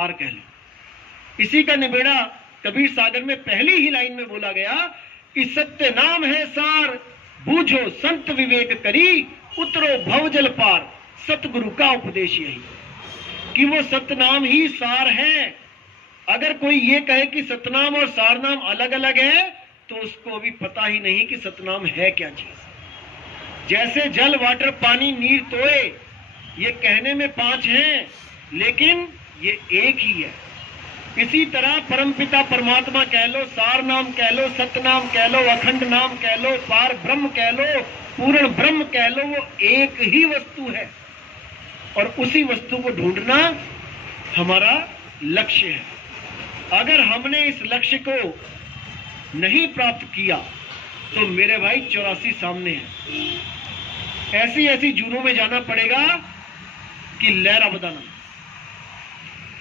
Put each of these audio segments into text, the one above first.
सार कह लो। इसी का निबेड़ा कबीर सागर में पहली ही लाइन में बोला गया कि सत्य नाम है सार, बूझो संत विवेक करी, उतरो भवजल पार, सतगुरु का उपदेश यही, कि वो सतनाम ही सार है। अगर कोई ये कहे कि सतनाम और सारनाम अलग अलग है तो उसको अभी पता ही नहीं कि सतनाम है क्या चीज। जैसे जल, वाटर, पानी, नीर, तोए, ये कहने में 5 हैं लेकिन ये एक ही है। इसी तरह परमपिता परमात्मा कह लो, सार नाम कह लो, सतनाम कह लो, अखंड नाम कह लो, पार ब्रह्म कह लो, पूर्ण ब्रह्म कह लो, वो एक ही वस्तु है और उसी वस्तु को ढूंढना हमारा लक्ष्य है। अगर हमने इस लक्ष्य को नहीं प्राप्त किया तो मेरे भाई 84 सामने है। ऐसी ऐसी जूनों में जाना पड़ेगा कि लहरा बदाना।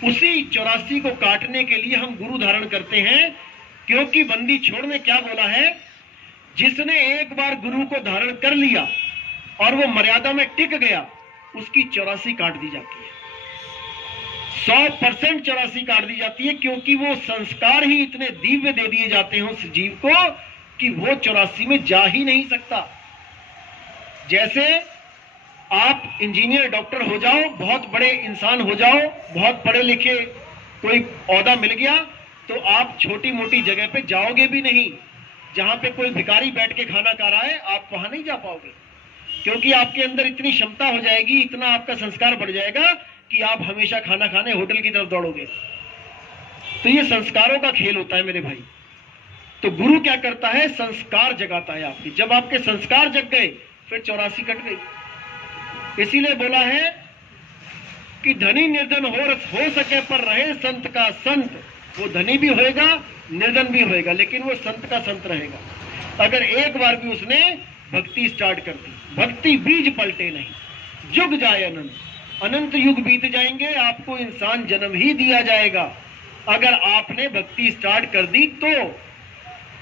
उसी 84 को काटने के लिए हम गुरु धारण करते हैं, क्योंकि बंदी छोड़ में क्या बोला है, जिसने एक बार गुरु को धारण कर लिया और वो मर्यादा में टिक गया उसकी 84 काट दी जाती है। 100% 84 काट दी जाती है, क्योंकि वो संस्कार ही इतने दिव्य दे दिए जाते हैं उस जीव को कि वो 84 में जा ही नहीं सकता। जैसे आप इंजीनियर, डॉक्टर हो जाओ, बहुत बड़े इंसान हो जाओ, बहुत पढ़े लिखे कोई ओहदा मिल गया तो आप छोटी मोटी जगह पे जाओगे भी नहीं। जहां पे कोई भिखारी बैठ के खाना खा रहा है आप वहां नहीं जा पाओगे, क्योंकि आपके अंदर इतनी क्षमता हो जाएगी, इतना आपका संस्कार बढ़ जाएगा कि आप हमेशा खाना खाने होटल की तरफ दौड़ोगे। तो ये संस्कारों का खेल होता है मेरे भाई। तो गुरु क्या करता है, संस्कार जगाता है आपके। जब आपके संस्कार जग गए फिर 84 कट गई। इसीलिए बोला है कि धनी निर्धन हो सके पर रहे संत का संत। वो धनी भी होएगा, निर्धन भी होएगा, लेकिन वो संत का संत रहेगा। अगर एक बार भी उसने भक्ति स्टार्ट कर दी, भक्ति बीज पलटे नहीं, जुग जाए अनंत, अनंत युग बीत जाएंगे, आपको इंसान जन्म ही दिया जाएगा। अगर आपने भक्ति स्टार्ट कर दी तो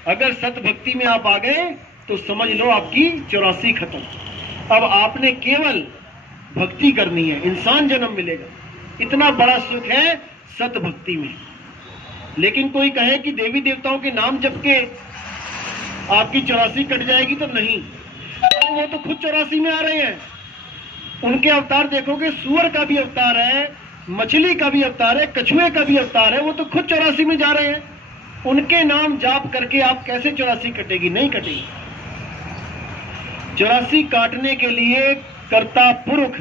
अगर सत भक्ति में आप आ गए तो समझ लो आपकी 84 खत्म। अब आपने केवल भक्ति करनी है, इंसान जन्म मिलेगा। इतना बड़ा सुख है सत भक्ति में। लेकिन कोई कहे कि देवी देवताओं के नाम जप के आपकी 84 कट जाएगी तो नहीं, अरे वो तो खुद 84 में आ रहे हैं। उनके अवतार देखोगे, सुअर का भी अवतार है, मछली का भी अवतार है, कछुए का भी अवतार है, वो तो खुद 84 में जा रहे हैं। उनके नाम जाप करके आप कैसे 84 कटेगी? नहीं कटेगी। 84 काटने के लिए कर्ता पुरुष,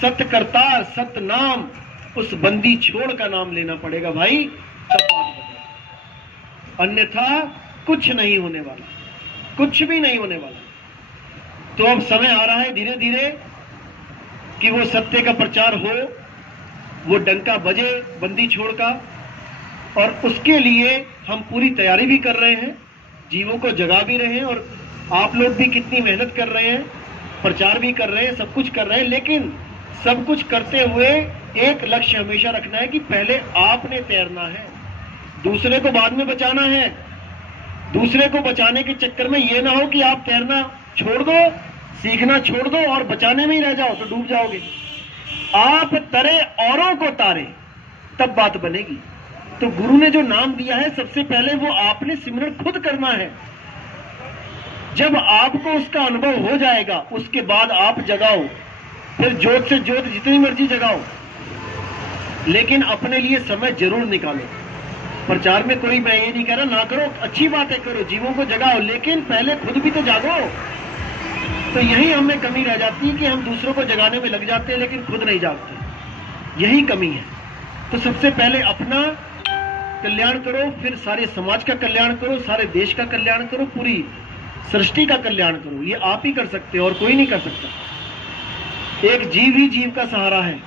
सत करतार, सत नाम, उस बंदी छोड़ का नाम लेना पड़ेगा भाई, तब बात बनेगी। अन्यथा कुछ नहीं होने वाला, कुछ भी नहीं होने वाला। तो अब समय आ रहा है धीरे धीरे कि वो सत्य का प्रचार हो, वो डंका बजे बंदी छोड़ का। और उसके लिए हम पूरी तैयारी भी कर रहे हैं, जीवों को जगा भी रहे हैं, और आप लोग भी कितनी मेहनत कर रहे हैं, प्रचार भी कर रहे हैं, सब कुछ कर रहे हैं। लेकिन सब कुछ करते हुए एक लक्ष्य हमेशा रखना है कि पहले आपने तैरना है, दूसरे को बाद में बचाना है। दूसरे को बचाने के चक्कर में ये ना हो कि आप तैरना छोड़ दो, सीखना छोड़ दो और बचाने में ही रह जाओ, तो डूब जाओगे। आप तरे औरों को तारे, तब बात बनेगी। तो गुरु ने जो नाम दिया है सबसे पहले वो आपने सिमरन खुद करना है। जब आपको उसका अनुभव हो जाएगा उसके बाद आप जगाओ, फिर जोत से जोत जितनी मर्जी जगाओ, लेकिन अपने लिए समय जरूर निकालो। प्रचार में कोई, मैं ये नहीं कह रहा ना करो, अच्छी बात है, करो, जीवों को जगाओ, लेकिन पहले खुद भी तो जागो। तो यही हमें कमी रह जाती है कि हम दूसरों को जगाने में लग जाते हैं लेकिन खुद नहीं जागते, यही कमी है। तो सबसे पहले अपना कल्याण करो, फिर सारे समाज का कल्याण करो, सारे देश का कल्याण करो, पूरी सृष्टि का कल्याण करो। ये आप ही कर सकते हो और कोई नहीं कर सकता। एक जीव ही जीव का सहारा है।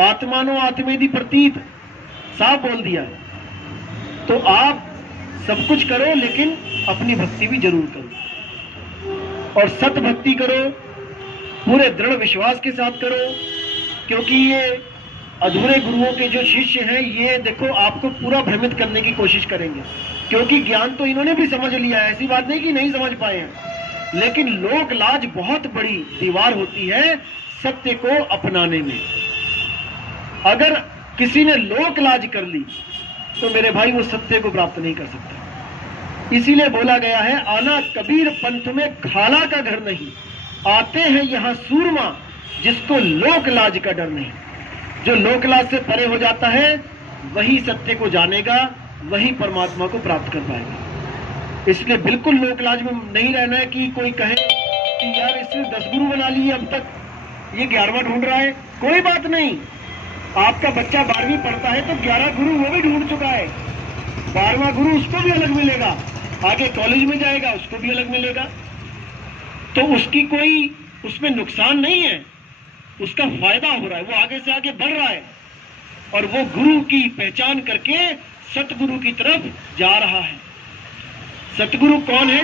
आत्मानो आत्मेदि प्रतीत, साफ बोल दिया है। तो आप सब कुछ करो लेकिन अपनी भक्ति भी जरूर करो, और सत भक्ति करो, पूरे दृढ़ विश्वास के साथ करो। क्योंकि ये अधूरे गुरुओं के जो शिष्य हैं, ये देखो आपको पूरा भ्रमित करने की कोशिश करेंगे, क्योंकि ज्ञान तो इन्होंने भी समझ लिया है, ऐसी बात नहीं कि नहीं समझ पाए हैं। लेकिन लोक लाज बहुत बड़ी दीवार होती है सत्य को अपनाने में। अगर किसी ने लोक लाज कर ली तो मेरे भाई वो सत्य को प्राप्त नहीं कर सकता। इसीलिए बोला गया है, आना कबीर पंथ में खाला का घर नहीं, आते हैं यहां सूरमा जिसको लोक लाज का डर नहीं। जो लोक लाज से परे हो जाता है वही सत्य को जानेगा, वही परमात्मा को प्राप्त कर पाएगा। इसलिए बिल्कुल लोक लाज में नहीं रहना है कि कोई कहे कि यार इसने 10 गुरु बना लिए, अब तक ये 11वां ढूंढ रहा है। कोई बात नहीं, आपका बच्चा 12वीं पढ़ता है तो 11 गुरु वो भी ढूंढ चुका है, 12वां गुरु उसको भी अलग मिलेगा, आगे कॉलेज में जाएगा उसको भी अलग मिलेगा। तो उसकी कोई उसमें नुकसान नहीं है, उसका फायदा हो रहा है, वो आगे से आगे बढ़ रहा है और वो गुरु की पहचान करके सतगुरु की तरफ जा रहा है। सतगुरु कौन है?